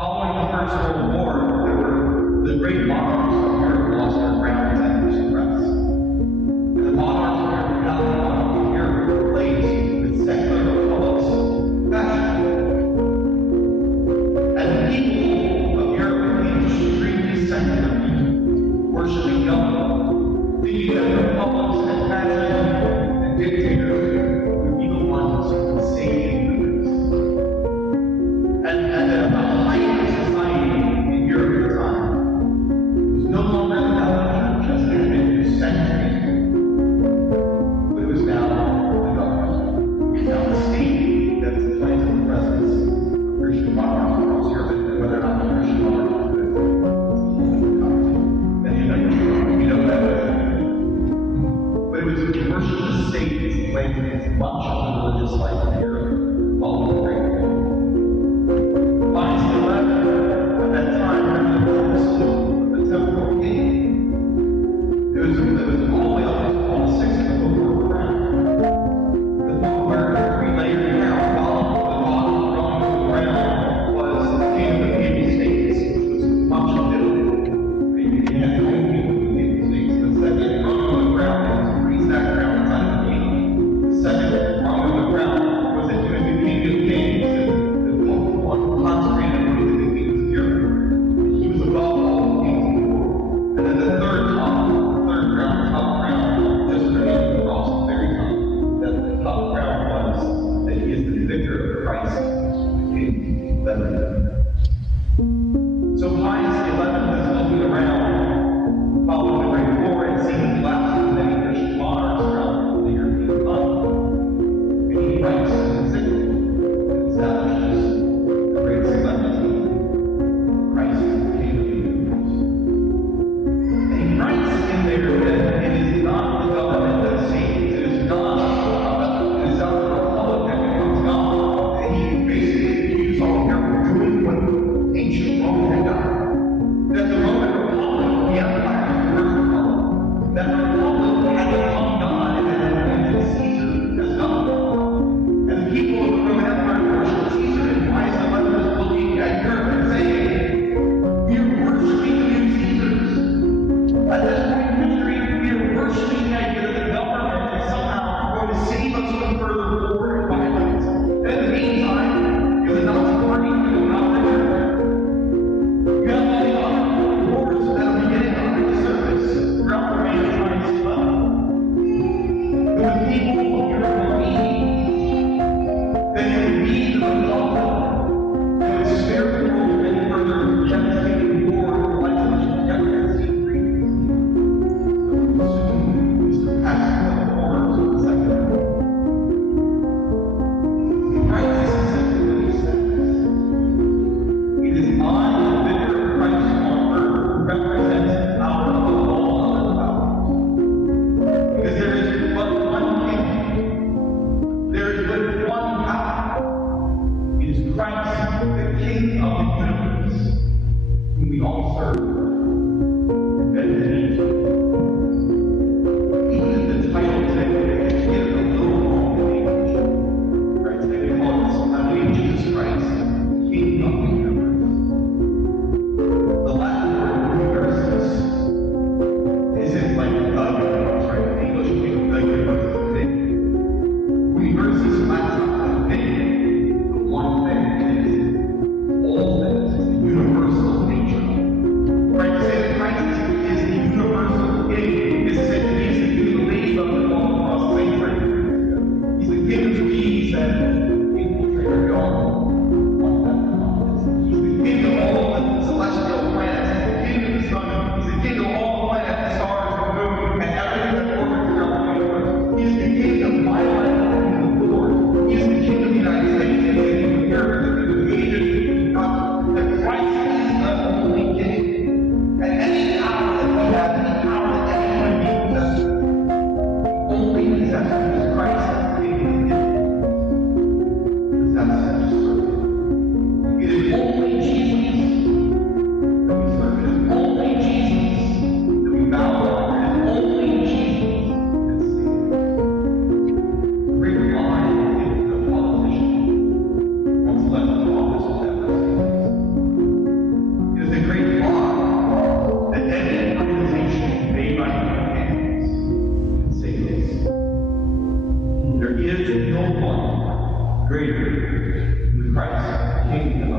Following the First World War, the great monarchs of Europe lost their crowns and their stress. And the monarchs of Europe, Catholic monarchs of Europe, were replaced with secular republics of fascism. And the people of Europe became extremely secular people, worshiping God, thinking that republics and fascism and dictators would be the ones who would save humans. And at the height of society in Europe at the time was no longer the Catholic Church greater than the Christ, King